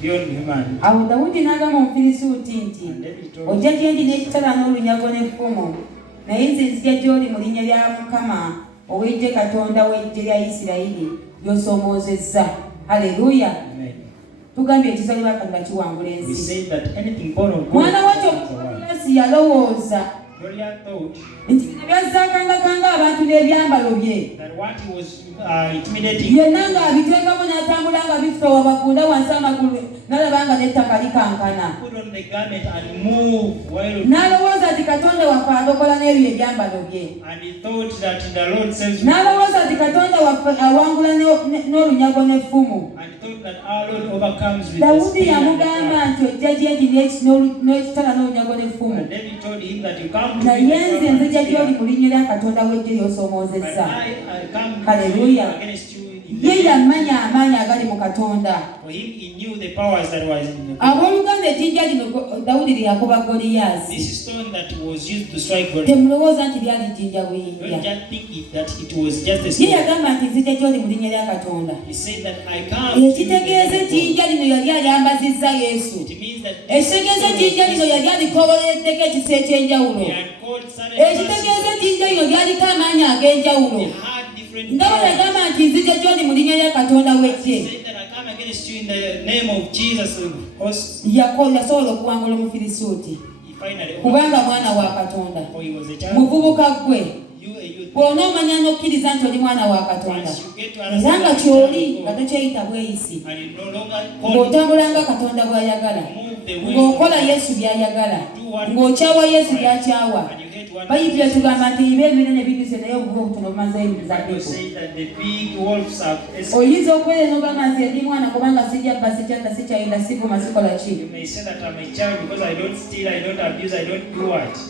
beyond humanity. Awo Dawudi n'agamba Omufirisuuti nti ojja gye ndi n'ekitala n'olunyago n'effumu naye nze nzija gy'oli mu linnya lya Mukama ow'eggye Katonda w'eggye lya Isirayiri ly'osoomoozezza. Haleluya. Tugambye ekisaliba Katonda kiwangula ensi. Mwana watyo Goliyasi yalowooza nti byazaakangakanga abantu n'ebyambalo bye byonna ng'abiteekamu n'atambula nga bifitowa bagunda wansi amagulu n'alaba nga n'ettaka likankana. N'alowooza nti Katonda waffe alokola n'ebyo ebyambalo bye. N'alowooza nti Katonda waffe awangula n'olunyago n'effumu. Dawudi yamugamba nti ojja gye ndi n'ekitala n'olunyago n'effumu naye nze nzija gy'oli mu linnya lya Katonda w'eggye ly'osoomoozezza. Haleluya. Ye yamanya amaanyi agali mu Katonda. Abooluganda ejjinja lino Dawudi lye yakuba Goliyasi. Temulowooza nti lyali jjinja buyinja. Ye yagamba nti nzija gy'oli mu linnya lya Katonda. Ekitegeeza ejjinja lino yali alyambazizza Yesu. Ekitegeeza ejjinja lino yali alikooleddeko ekisa eky'enjawulo. Ekitegeeza ejjinja lino lyaliko amaanyi ag'enjawulo. Nga bwe yagamba nti nzija gy'oli mu linnya lya Katonda w'eggye. Yasobola okuwangula Omufirisuuti kubanga mwana wa Katonda. Muvubuka gwe bw'onoomanya n'okkiriza nti oli mwana wa Katonda era nga ky'oli nga tokyeyita bweyisi, ng'otambulanga Katonda bw'ayagala, ng'okola Yesu by'ayagala, ng'okyawa Yesu by'akyawa. Bayibuli etugamba nti bibe ebinene bibise naye obuba obutono bumazeeyo bizaddeko. Oyinza okubeera n'ogamba nti ndi mwana kubanga sijja bba sikyadda sikyayinda sivuma sikola ki.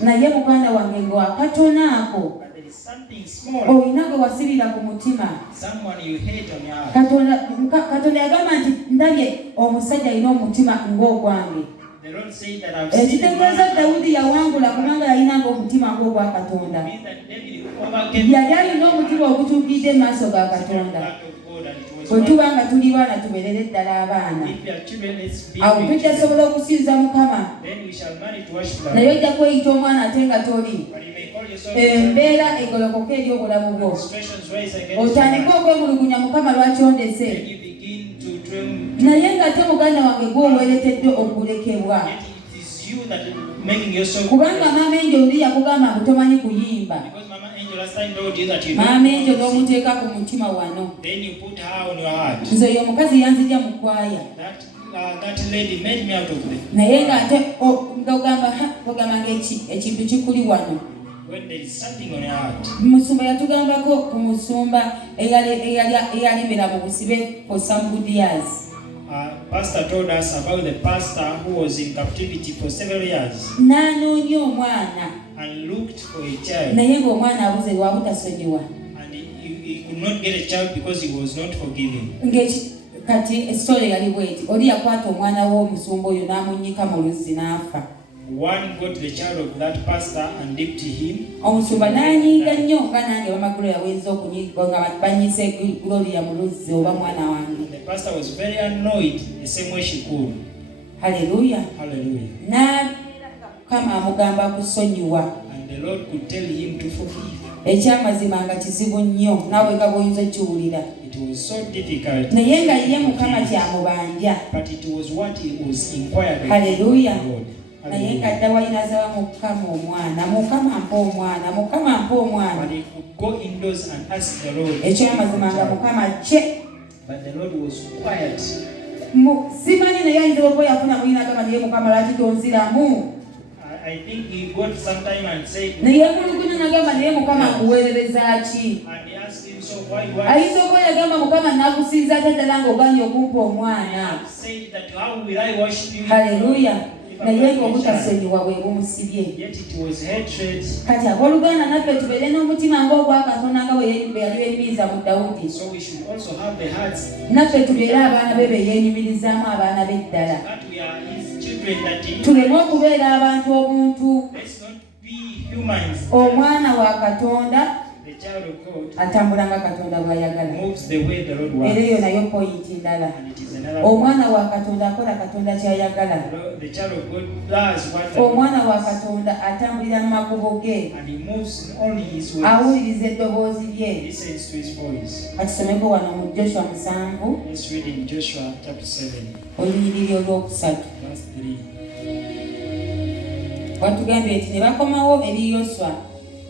Naye muganda wange ng'akatono ako olina gwe wasibira ku mutima. Katonda yagamba nti ndabye omusajja alina omutima ng'ogwange. Ekitegeeza Dawudi yawangula kubanga yalinanga omutima ng'ogwa Katonda. Yali alina omutima ogutuukidde maaso ga Katonda. Bwe tuba nga tuli baana tubeerere ddala abaana, awo tujja sobola okusinza Mukama. Naye ojja kweyita omwana ate nga toli. Embeera egolokoka eri obulamu bwo. Otandike okwemulugunya Mukama lwaki ondese. Naye ng'ate muganda wange gw'oweeretedde okulekebwa. Kubanga Maama Angel oli yakugamba nti tomanyi kuyimba. Maama Angel n'omuteeka ku mutima wano. Nze oyo omukazi yanzija mu kwaya. Naye ng'ate ogamba ng'ekintu kikuli wano. Musumba yatugambako ku musumba eyalimira mu busibe for some good years. Pastor told us about the pastor who was in captivity for several years. N'anoonya omwana. And looked for a child. Naye ng'omwana abuze lwa butasonyiwa. And he could not get a child because he was not forgiving. Kati story yali bweti. Oli yakwata omwana w'omusumba oyo n'amunnyika mu luzzi n'afa. One got the child of that pastor and dipped him. Omusumba n'anyiiga nnyo nga nange bamagulu yawenza okunyiiga nga banyise Gloria mu luzzi oba mwana wange. The pastor was very annoyed the same way she could. Hallelujah. Hallelujah. Kama amugamba kusonyiwa. And the Lord could tell him to forgive. Ekyamazima nga kizibu nnyo naawe nga bw'oyinza okiwulira. It was so difficult. Naye nga ye Mukama kyamubanja. But it was what he was inquiring. Hallelujah. Naye nga Dawudi n'asaba Mukama omwana, Mukama mpa omwana, Mukama mpa omwana. But he could go indoors and ask the Lord. Ekyamazima nga Mukama kye. But the Lord was quiet. Simanyi naye ayinza okuba yafuna muyina agamba naye Mukama lwaki tonziramu. I think he got some time and said. Naye mulugunya n'agamba naye Mukama akuweerereza ki. And he asked him, so why? Ayinza okuba yagamba Mukama n'akusinza ate ddala ng'oganye okumpa omwana. Said that how will I worship you? Hallelujah. Naye ng'obutasonyiwa bwe bumusibye. Kati abooluganda naffe tubeere n'omutima ng'ogwa Katonda nga bwe yali yenyumiriza mu Dawudi. Naffe tubeere abaana be be yeenyumirizaamu abaana be ddala. Tuleme okubeera abantu obuntu. Omwana wa Katonda The child of God atambula nga Katonda bw'ayagala. moves the way the Lord wants. Era eyo nayo pointi ndala. And it is another Omwana wa Katonda akola Katonda ky'ayagala. The child of God does what the Omwana wa Katonda atambulira mu makubo ge. and he moves only his ways. Awuliriza eddoboozi lye. Listens to his voice. Katusomeko wano mu Joshua 7. Let's read in Joshua chapter 7, olunyiriri olwokusatu. verse 3. Watugambye nti ne bakomawo eri Yoswa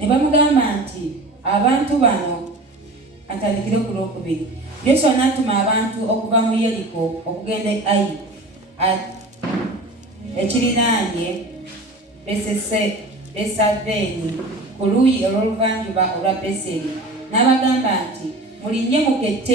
ne bamugamba nti abantu bano atandikire ku lwokubiri. Yoswa n'atuma abantu okuva mu Yeriko okugenda e Ayi ekiriraanye Besaveeni ku luuyi olw'oluvanjuba olwa Beseri, n'abagamba nti mulinnye mukette